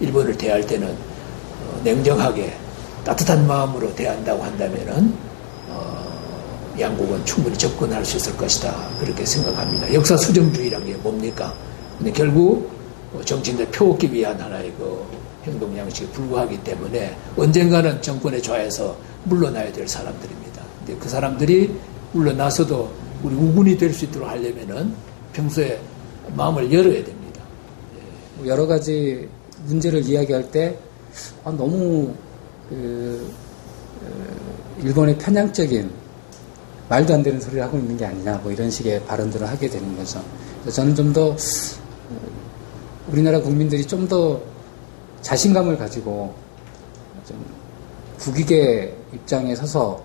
일본을 대할 때는 냉정하게 따뜻한 마음으로 대한다고 한다면은 양국은 충분히 접근할 수 있을 것이다. 그렇게 생각합니다. 역사 수정주의란 게 뭡니까? 근데 결국 정치인들 표얻기 위한 하나의 그 행동 양식에 불과하기 때문에 언젠가는 정권의 좌에서 물러나야 될 사람들입니다. 근데 그 사람들이 물러나서도 우리 우군이 될 수 있도록 하려면은 평소에 마음을 열어야 됩니다. 여러 가지 문제를 이야기할 때 너무 일본의 편향적인 말도 안 되는 소리를 하고 있는 게 아니냐 뭐 이런 식의 발언들을 하게 되는 거죠. 저는 좀 더 우리나라 국민들이 좀 더 자신감을 가지고 좀 국익의 입장에 서서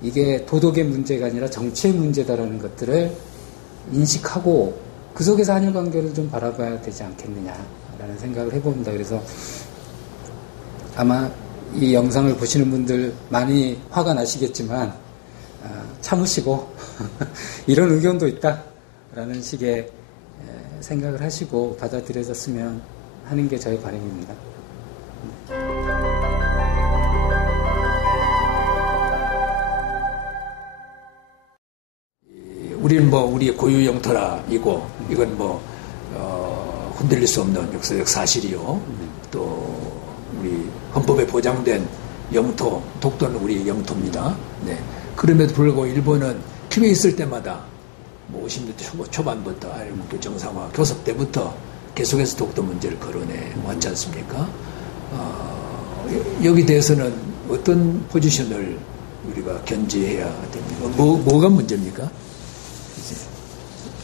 이게 도덕의 문제가 아니라 정치의 문제다라는 것들을 인식하고 그 속에서 한일 관계를 좀 바라봐야 되지 않겠느냐라는 생각을 해봅니다. 그래서 아마 이 영상을 보시는 분들 많이 화가 나시겠지만 참으시고 이런 의견도 있다라는 식의 생각을 하시고 받아들여졌으면 하는 게 저의 바람입니다. 우리는 우리의 고유 영토라이고 이건 흔들릴 수 없는 역사적 사실이요. 또 우리 헌법에 보장된 영토, 독도는 우리 영토입니다. 네. 그럼에도 불구하고 일본은 기회 있을 때마다 50년대 초반부터 한일국교 정상화 교섭 때부터 계속해서 독도 문제를 거론해 왔지 않습니까? 여기 대해서는 어떤 포지션을 우리가 견지해야 됩니까? 뭐가 문제입니까?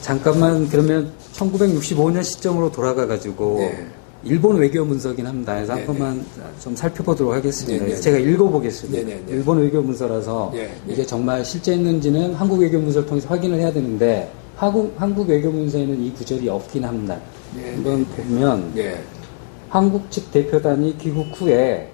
잠깐만 그러면 1965년 시점으로 돌아가가지고 네. 일본 외교 문서긴 합니다. 그래서 한 번만 좀 살펴보도록 하겠습니다. 네네. 제가 읽어보겠습니다. 네네. 일본 외교 문서라서 네네. 이게 정말 실제 있는지는 한국 외교 문서를 통해서 확인을 해야 되는데 한국 외교 문서에는 이 구절이 없긴 합니다. 네네. 한번 보면 네네. 한국 측 대표단이 귀국 후에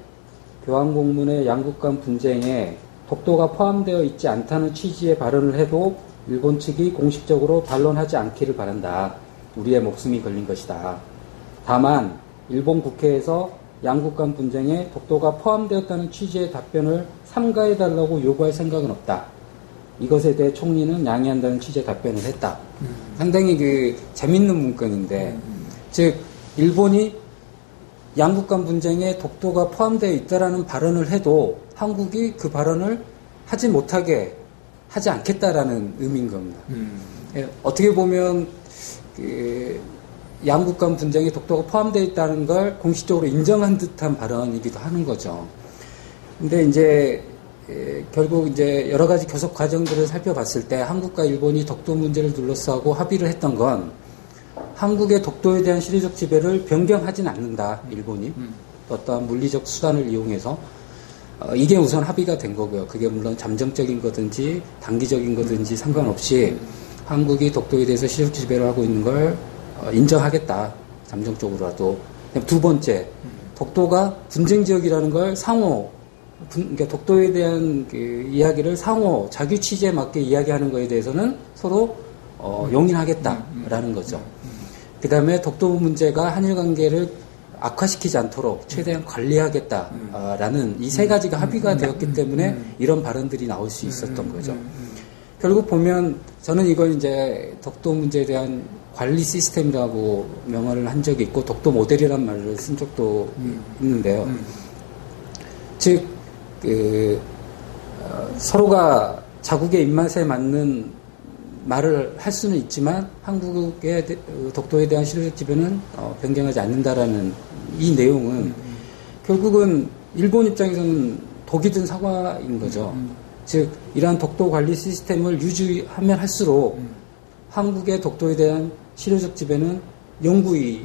교환공문의 양국 간 분쟁에 독도가 포함되어 있지 않다는 취지의 발언을 해도 일본 측이 공식적으로 반론하지 않기를 바란다. 우리의 목숨이 걸린 것이다. 다만 일본 국회에서 양국 간 분쟁에 독도가 포함되었다는 취지의 답변을 삼가해달라고 요구할 생각은 없다. 이것에 대해 총리는 양해한다는 취지의 답변을 했다. 상당히 재밌는 문건인데 즉 일본이 양국 간 분쟁에 독도가 포함되어 있다라는 발언을 해도 한국이 그 발언을 하지 못하게 하지 않겠다라는 의미인 겁니다. 어떻게 보면 양국 간 분쟁에 독도가 포함되어 있다는 걸 공식적으로 인정한 듯한 발언이기도 하는 거죠. 근데 이제 결국 이제 여러 가지 교섭 과정들을 살펴봤을 때 한국과 일본이 독도 문제를 둘러싸고 합의를 했던 건 한국의 독도에 대한 실효적 지배를 변경하지는 않는다. 일본이 어떠한 물리적 수단을 이용해서 이게 우선 합의가 된 거고요. 그게 물론 잠정적인 거든지 단기적인 거든지 상관없이 한국이 독도에 대해서 실효적 지배를 하고 있는 걸 인정하겠다. 잠정적으로라도. 두 번째, 독도가 분쟁 지역이라는 걸 그러니까 독도에 대한 이야기를 상호 자기 취지에 맞게 이야기하는 거에 대해서는 서로 용인하겠다라는 거죠. 그 다음에 독도 문제가 한일 관계를 악화시키지 않도록 최대한 관리하겠다라는 이 세 가지가 합의가 되었기 때문에 이런 발언들이 나올 수 있었던 거죠. 결국 보면 저는 이걸 이제 독도 문제에 대한 관리 시스템이라고 명언을 한 적이 있고 독도 모델이란 말을 쓴 적도 있는데요. 즉 서로가 자국의 입맛에 맞는 말을 할 수는 있지만 한국의 독도에 대한 실효적 지배는 변경하지 않는다라는 이 내용은 결국은 일본 입장에서는 독이 든 사과인 거죠. 즉 이러한 독도 관리 시스템을 유지하면 할수록 한국의 독도에 대한 실효적 지배는 영구히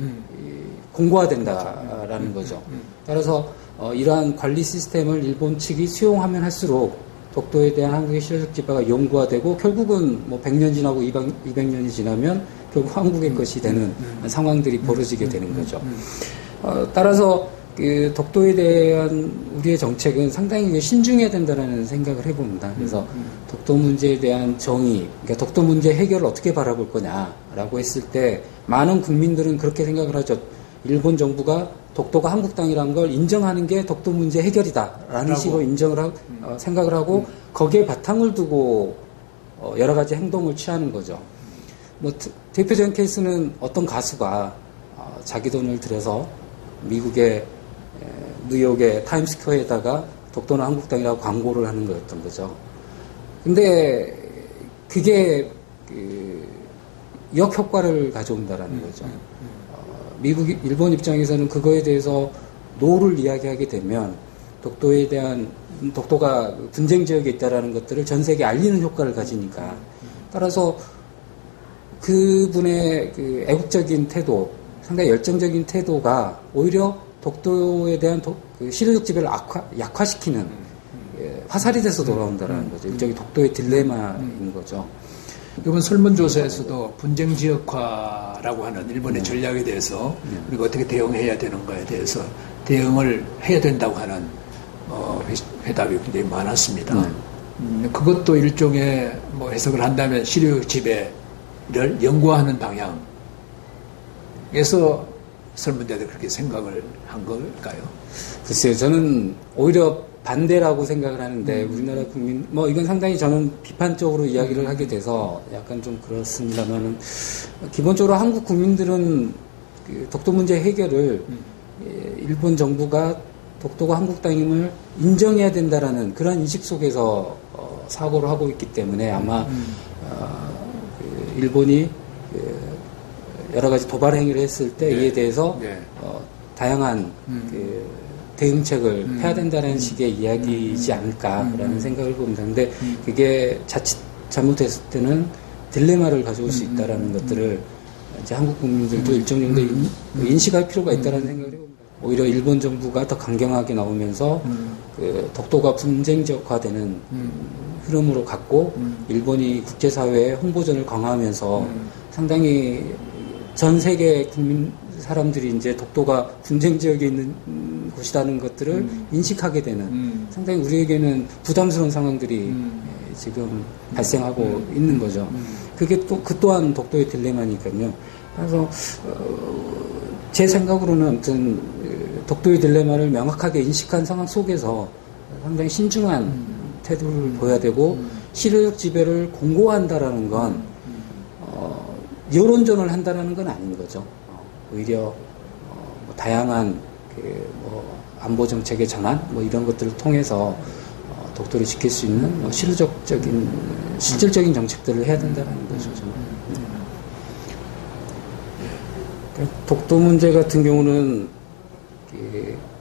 공고화된다라는 거죠. 따라서 이러한 관리 시스템을 일본 측이 수용하면 할수록 독도에 대한 한국의 실효적 지배가 영구화되고 결국은 100년 지나고 200년이 지나면 결국 한국의 것이 되는 상황들이 벌어지게 되는 거죠. 따라서 그 독도에 대한 우리의 정책은 상당히 신중해야 된다는 생각을 해봅니다. 그래서 독도 문제에 대한 정의, 그러니까 독도 문제 해결을 어떻게 바라볼 거냐라고 했을 때 많은 국민들은 그렇게 생각을 하죠. 일본 정부가 독도가 한국땅이라는 걸 인정하는 게 독도 문제 해결이다라는 식으로 생각을 하고 거기에 바탕을 두고 여러 가지 행동을 취하는 거죠. 뭐 대표적인 케이스는 어떤 가수가 자기 돈을 들여서 미국의 뉴욕의 타임스퀘어에다가 독도는 한국땅이라고 광고를 하는 거였던 거죠. 근데 그게 역효과를 가져온다라는 거죠. 미국, 일본 입장에서는 그거에 대해서 노를 이야기하게 되면 독도가 분쟁 지역에 있다라는 것들을 전 세계에 알리는 효과를 가지니까 따라서 그분의 그 애국적인 태도, 상당히 열정적인 태도가 오히려 독도에 대한 그 시류적 지배를 약화시키는 화살이 돼서 돌아온다라는 거죠. 일종의 독도의 딜레마인 거죠. 이번 설문조사에서도 분쟁 지역화라고 하는 일본의 전략에 대해서 우리가 어떻게 대응해야 되는가에 대해서 대응을 해야 된다고 하는 회답이 굉장히 많았습니다. 그것도 일종의 뭐 해석을 한다면 시류적 지배를 연구하는 방향에서 설문자들이 그렇게 생각을 한 걸까요? 글쎄요, 저는 오히려 반대라고 생각을 하는데 우리나라 국민 이건 상당히 저는 비판적으로 이야기를 하게 돼서 약간 좀 그렇습니다만은 기본적으로 한국 국민들은 그 독도 문제 해결을 일본 정부가 독도가 한국 땅임을 인정해야 된다라는 그런 인식 속에서 사고를 하고 있기 때문에 아마 일본이 여러 가지 도발 행위를 했을 때 이에 대해서 다양한 대응책을 해야 된다는 식의 이야기이지 않을까라는 생각을 봅니다. 근데 그게 자칫 잘못했을 때는 딜레마를 가져올 수 있다라는 것들을 이제 한국 국민들도 일정 정도 인식할 필요가 있다라는 생각을 해봅니다. 오히려 일본 정부가 더 강경하게 나오면서 그 독도가 분쟁 지역화되는 흐름으로 갔고 일본이 국제사회에 홍보전을 강화하면서 상당히 전 세계 국민 사람들이 이제 독도가 분쟁 지역에 있는 곳이라는 것들을 인식하게 되는 상당히 우리에게는 부담스러운 상황들이 지금 발생하고 있는 거죠. 그게 또 그 또한 독도의 딜레마니까요. 그래서 제 생각으로는 아무튼 독도의 딜레마를 명확하게 인식한 상황 속에서 상당히 신중한 태도를 보여야 되고 시류적 지배를 공고한다라는 건 여론전을 한다라는 건 아닌 거죠. 오히려 다양한 안보 정책의 전환 이런 것들을 통해서 독도를 지킬 수 있는 실질적인 정책들을 해야 된다는 거죠. 독도 문제 같은 경우는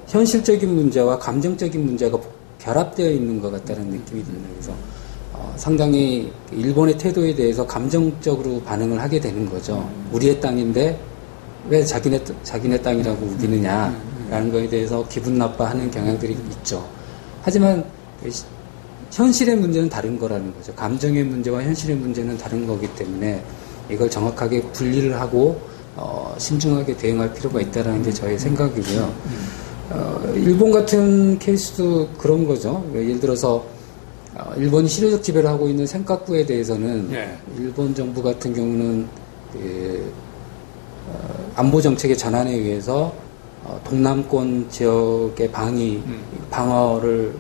현실적인 문제와 감정적인 문제가 결합되어 있는 것 같다는 느낌이 듭니다. 그래서 상당히 일본의 태도에 대해서 감정적으로 반응을 하게 되는 거죠. 우리의 땅인데 왜 자기네 땅이라고 우기느냐라는 거에 대해서 기분 나빠하는 경향들이 있죠. 하지만 현실의 문제는 다른 거라는 거죠. 감정의 문제와 현실의 문제는 다른 거기 때문에 이걸 정확하게 분리를 하고 신중하게 대응할 필요가 있다는 게 저의 생각이고요. 일본 같은 케이스도 그런 거죠. 예를 들어서 일본이 시류적 지배를 하고 있는 센카쿠에 대해서는 일본 정부 같은 경우는 안보 정책의 전환에 의해서 동남권 지역의 방어를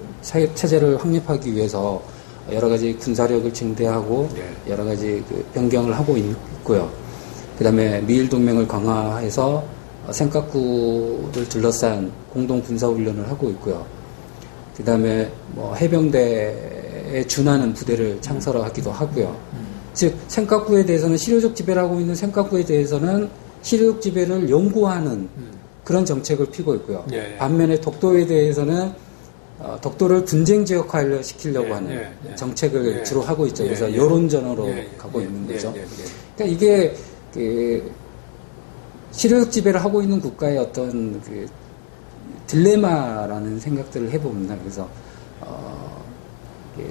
체제를 확립하기 위해서 여러 가지 군사력을 증대하고 여러 가지 변경을 하고 있고요. 그다음에 미일 동맹을 강화해서 센카쿠를 둘러싼 공동 군사 훈련을 하고 있고요. 그다음에 해병대에 준하는 부대를 창설하기도 하고요. 즉 센카쿠에 대해서는 시류적 지배를 하고 있는 센카쿠에 대해서는 시류적 지배를 연구하는 그런 정책을 피고 있고요. 반면에 독도에 대해서는 독도를 분쟁 지역화를 시키려고 하는 정책을 주로 하고 있죠. 그래서 여론전으로 가고 있는 거죠. 그러니까 이게 시류적 지배를 하고 있는 국가의 어떤 딜레마라는 생각들을 해봅니다. 그래서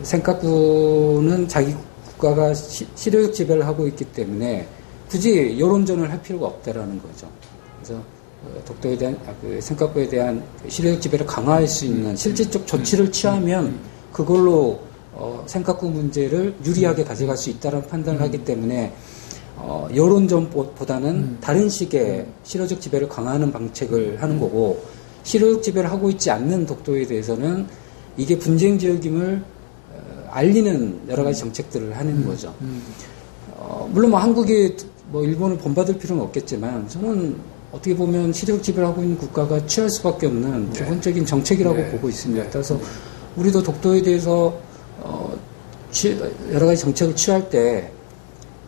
센카쿠는 자기 국가가 시류적 지배를 하고 있기 때문에 굳이 여론전을 할 필요가 없다라는 거죠. 그래서 독도에 대한 센카쿠에 대한 시류적 지배를 강화할 수 있는 실질적 조치를 취하면 그걸로 센카쿠 문제를 유리하게 가져갈 수 있다는 판단을 하기 때문에 여론전보다는 다른 식의 실효적 지배를 강화하는 방책을 하는 거고, 실효적 지배를 하고 있지 않는 독도에 대해서는 이게 분쟁 지역임을 알리는 여러 가지 정책들을 하는 거죠. 물론 뭐 한국이 뭐 일본을 본받을 필요는 없겠지만, 저는 어떻게 보면 실효적 지배를 하고 있는 국가가 취할 수밖에 없는 기본적인 정책이라고 보고 있습니다. 그래서 우리도 독도에 대해서 여러 가지 정책을 취할 때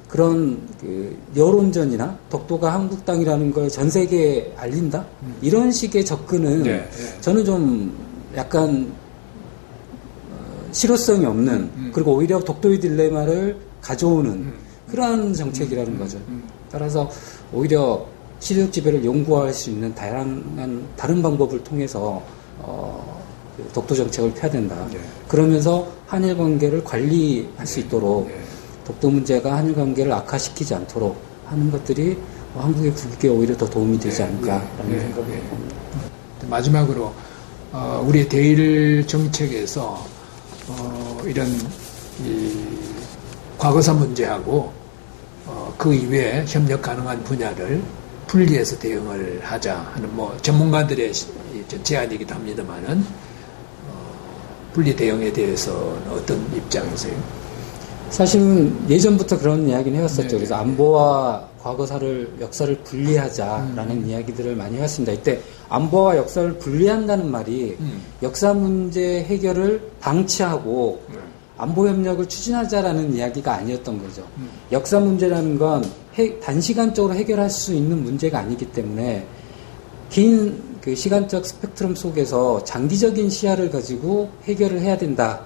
그런 그 여론전이나 독도가 한국 땅이라는 걸 전 세계에 알린다? 이런 식의 접근은 저는 좀 약간 실효성이 없는, 그리고 오히려 독도의 딜레마를 가져오는 그러한 정책이라는 거죠. 따라서 오히려 실효적 지배를 연구할 수 있는 다른 방법을 통해서 독도 정책을 펴야 된다. 그러면서 한일 관계를 관리할 수 있도록 독도 문제가 한일 관계를 악화시키지 않도록 하는 것들이 한국의 국익에 오히려 더 도움이 되지 않을까라는 생각을 합니다. 마지막으로 우리의 대일 정책에서 이런 과거사 문제하고 그 이외에 협력 가능한 분야를 분리해서 대응을 하자 하는 뭐 전문가들의 제안이기도 합니다만은 분리 대응에 대해서는 어떤 입장이세요? 사실은 예전부터 그런 이야기는 해왔었죠. 그래서 안보와 과거사를, 역사를 분리하자라는 이야기들을 많이 해왔습니다. 이때 안보와 역사를 분리한다는 말이 역사 문제 해결을 방치하고 안보 협력을 추진하자라는 이야기가 아니었던 거죠. 역사 문제라는 건 단시간적으로 해결할 수 있는 문제가 아니기 때문에 긴 그 시간적 스펙트럼 속에서 장기적인 시야를 가지고 해결을 해야 된다.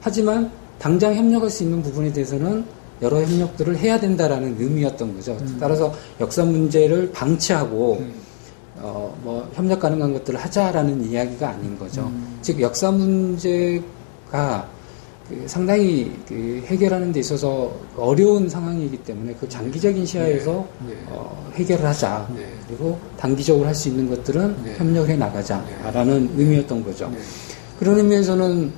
하지만 당장 협력할 수 있는 부분에 대해서는 여러 협력들을 해야 된다라는 의미였던 거죠. 따라서 역사 문제를 방치하고 뭐 협력 가능한 것들을 하자라는 이야기가 아닌 거죠. 즉 역사 문제가 상당히 해결하는 데 있어서 어려운 상황이기 때문에 그 장기적인 시야에서 해결을 하자. 그리고 단기적으로 할 수 있는 것들은 협력해 나가자라는 의미였던 거죠. 그런 의미에서는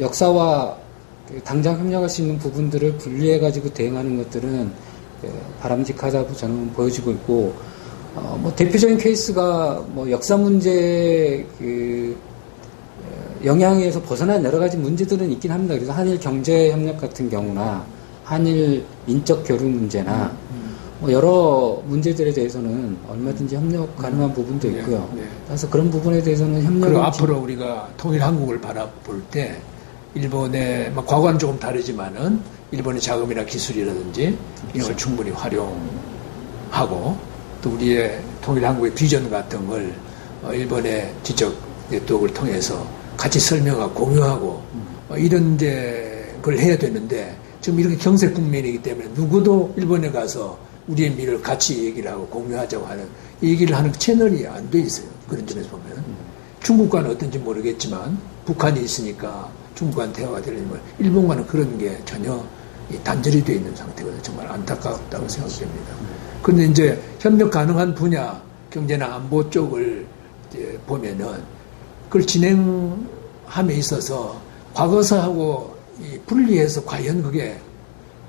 역사와 당장 협력할 수 있는 부분들을 분리해가지고 대응하는 것들은 바람직하다고 저는 보여지고 있고, 뭐 대표적인 케이스가 뭐 역사 문제 영향에서 벗어난 여러 가지 문제들은 있긴 합니다. 그래서 한일 경제 협력 같은 경우나 한일 인적 교류 문제나 뭐 여러 문제들에 대해서는 얼마든지 협력 가능한 부분도 있고요. 그래서 그런 부분에 대해서는 협력을 그리고 앞으로 우리가 통일 한국을 바라볼 때 일본의 과거와는 조금 다르지만은 일본의 자금이나 기술이라든지 이런 걸 충분히 활용하고 또 우리의 통일 한국의 비전 같은 걸 일본의 지적 네트워크를 통해서 같이 설명하고 공유하고 이런 걸 해야 되는데 지금 이렇게 경색 국면이기 때문에 누구도 일본에 가서 우리의 미래를 같이 얘기를 하고 공유하자고 하는 얘기를 하는 채널이 안 돼 있어요. 그런 점에서 보면 중국과는 어떤지 모르겠지만 북한이 있으니까 중국과는 대화가 되려면 일본과는 그런 게 전혀 단절이 되어 있는 상태거든요. 정말 안타깝다고 생각됩니다. 그런데 이제 협력 가능한 분야 경제나 안보 쪽을 이제 보면은 그걸 진행함에 있어서 과거사하고 분리해서 과연 그게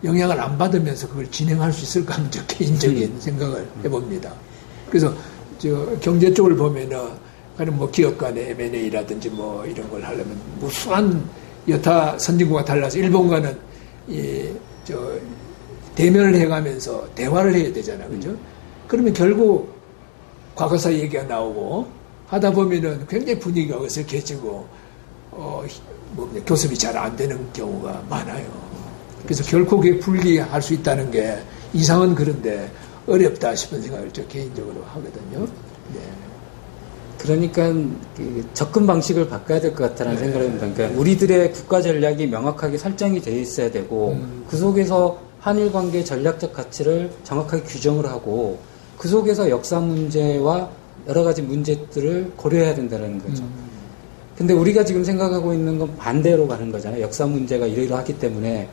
영향을 안 받으면서 그걸 진행할 수 있을까 하는 개인적인 생각을 해봅니다. 그래서 경제 쪽을 보면은 뭐 기업 간의 M&A라든지 뭐 이런 걸 하려면 무수한 여타 선진국과 달라서 일본과는 대면을 해가면서 대화를 해야 되잖아요. 그죠? 그러면 결국 과거사 얘기가 나오고 하다 보면은 굉장히 분위기가 어색해지고, 교섭이 잘 안 되는 경우가 많아요. 그래서 결코 그게 분리할 수 있다는 게 이상은 그런데 어렵다 싶은 생각을 저 개인적으로 하거든요. 네. 그러니까 접근 방식을 바꿔야 될 것 같다는 생각을 합니다. 그러니까 우리들의 국가 전략이 명확하게 설정이 되어 있어야 되고 그 속에서 한일 관계의 전략적 가치를 정확하게 규정을 하고 그 속에서 역사 문제와 여러 가지 문제들을 고려해야 된다는 거죠. 근데 우리가 지금 생각하고 있는 건 반대로 가는 거잖아요. 역사 문제가 이러이러하기 때문에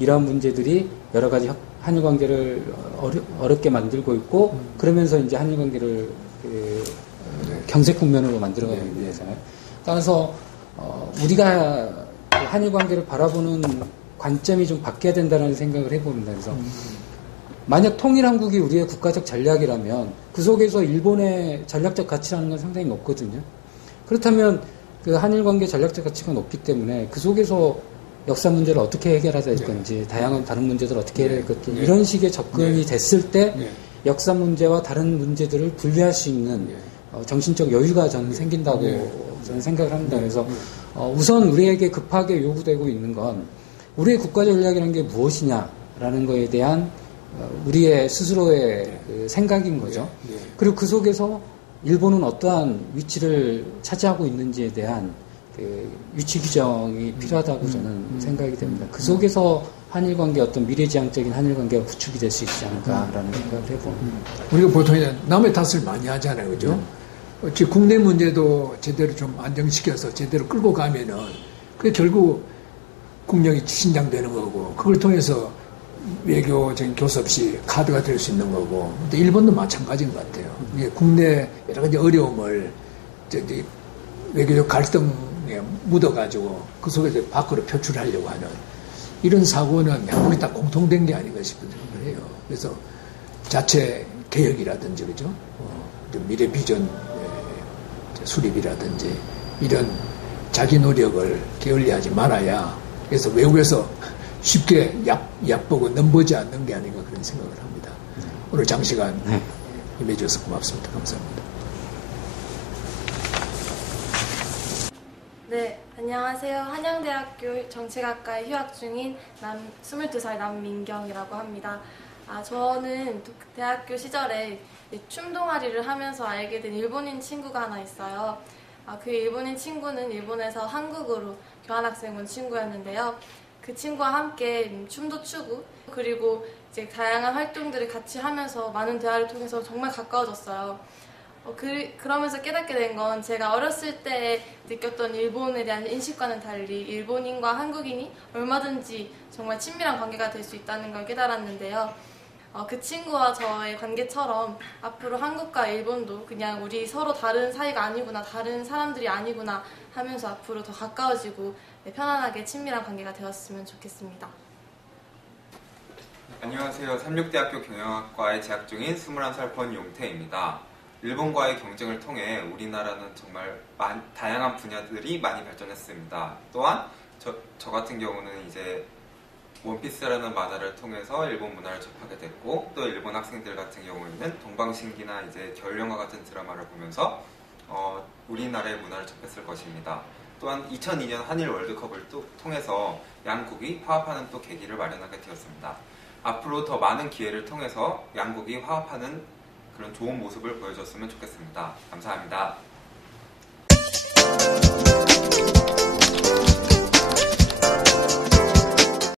이러한 문제들이 여러 가지 한일 관계를 어렵게 만들고 있고 그러면서 이제 한일 관계를 경색 국면으로 만들어가고 있는 거잖아요. 따라서 우리가 한일 관계를 바라보는 관점이 좀 바뀌어야 된다는 생각을 해봅니다. 그래서 만약 통일한국이 우리의 국가적 전략이라면 그 속에서 일본의 전략적 가치라는 건 상당히 높거든요. 그렇다면 그 한일 관계 전략적 가치가 높기 때문에 그 속에서 역사 문제를 어떻게 해결해야 될 건지, 다양한 다른 문제들을 어떻게 해결해야 될 건지, 이런 식의 접근이 됐을 때 역사 문제와 다른 문제들을 분리할 수 있는 정신적 여유가 저는 생긴다고 저는 생각을 합니다. 그래서 우선 우리에게 급하게 요구되고 있는 건 우리의 국가 전략이라는 게 무엇이냐라는 거에 대한 우리의 스스로의 그 생각인 거죠. 그리고 그 속에서 일본은 어떠한 위치를 차지하고 있는지에 대한 그 위치 규정이 필요하다고 저는 생각이 됩니다. 그 속에서 한일 관계 어떤 미래지향적인 한일 관계가 구축이 될 수 있지 않을까라는 생각을 해봅니다. 우리가 보통 남의 탓을 많이 하잖아요, 그죠? 국내 문제도 제대로 좀 안정시켜서 제대로 끌고 가면은 그게 결국 국력이 신장되는 거고, 그걸 통해서 외교적인 교섭시 카드가 될 수 있는 거고. 근데 일본도 마찬가지인 것 같아요. 이게 국내 여러 가지 어려움을 외교적 갈등에 묻어가지고 그 속에서 밖으로 표출하려고 하는 이런 사고는 양국이 다 공통된 게 아닌가 싶은 생각을 해요. 그래서 자체 개혁이라든지, 그죠? 미래 비전 수립이라든지 이런 자기 노력을 게을리하지 말아야, 그래서 외국에서 쉽게 얕보고 넘보지 않는 게 아닌가 그런 생각을 합니다. 오늘 장시간 임해주셔서 고맙습니다. 감사합니다. 네, 안녕하세요. 한양대학교 정치학과에 휴학 중인 22살 남민경이라고 합니다. 저는 대학교 시절에 춤 동아리를 하면서 알게 된 일본인 친구가 하나 있어요. 그 일본인 친구는 일본에서 한국으로 교환학생 온 친구였는데요. 그 친구와 함께 춤도 추고, 그리고 이제 다양한 활동들을 같이 하면서 많은 대화를 통해서 정말 가까워졌어요. 그러면서 깨닫게 된 건 제가 어렸을 때 느꼈던 일본에 대한 인식과는 달리 일본인과 한국인이 얼마든지 정말 친밀한 관계가 될 수 있다는 걸 깨달았는데요. 그 친구와 저의 관계처럼 앞으로 한국과 일본도 그냥 우리 서로 다른 사이가 아니구나, 다른 사람들이 아니구나 하면서 앞으로 더 가까워지고 편안하게 친밀한 관계가 되었으면 좋겠습니다. 안녕하세요. 삼육대학교 경영학과에 재학 중인 21살 권용태입니다. 일본과의 경쟁을 통해 우리나라는 정말 다양한 분야들이 많이 발전했습니다. 또한 저 같은 경우는 이제 원피스라는 만화를 통해서 일본 문화를 접하게 됐고, 또 일본 학생들 같은 경우에는 동방신기나 이제 겨울연가 같은 드라마를 보면서 우리나라의 문화를 접했을 것입니다. 또한 2002년 한일 월드컵을 통해서 양국이 화합하는 또 계기를 마련하게 되었습니다. 앞으로 더 많은 기회를 통해서 양국이 화합하는 그런 좋은 모습을 보여줬으면 좋겠습니다. 감사합니다.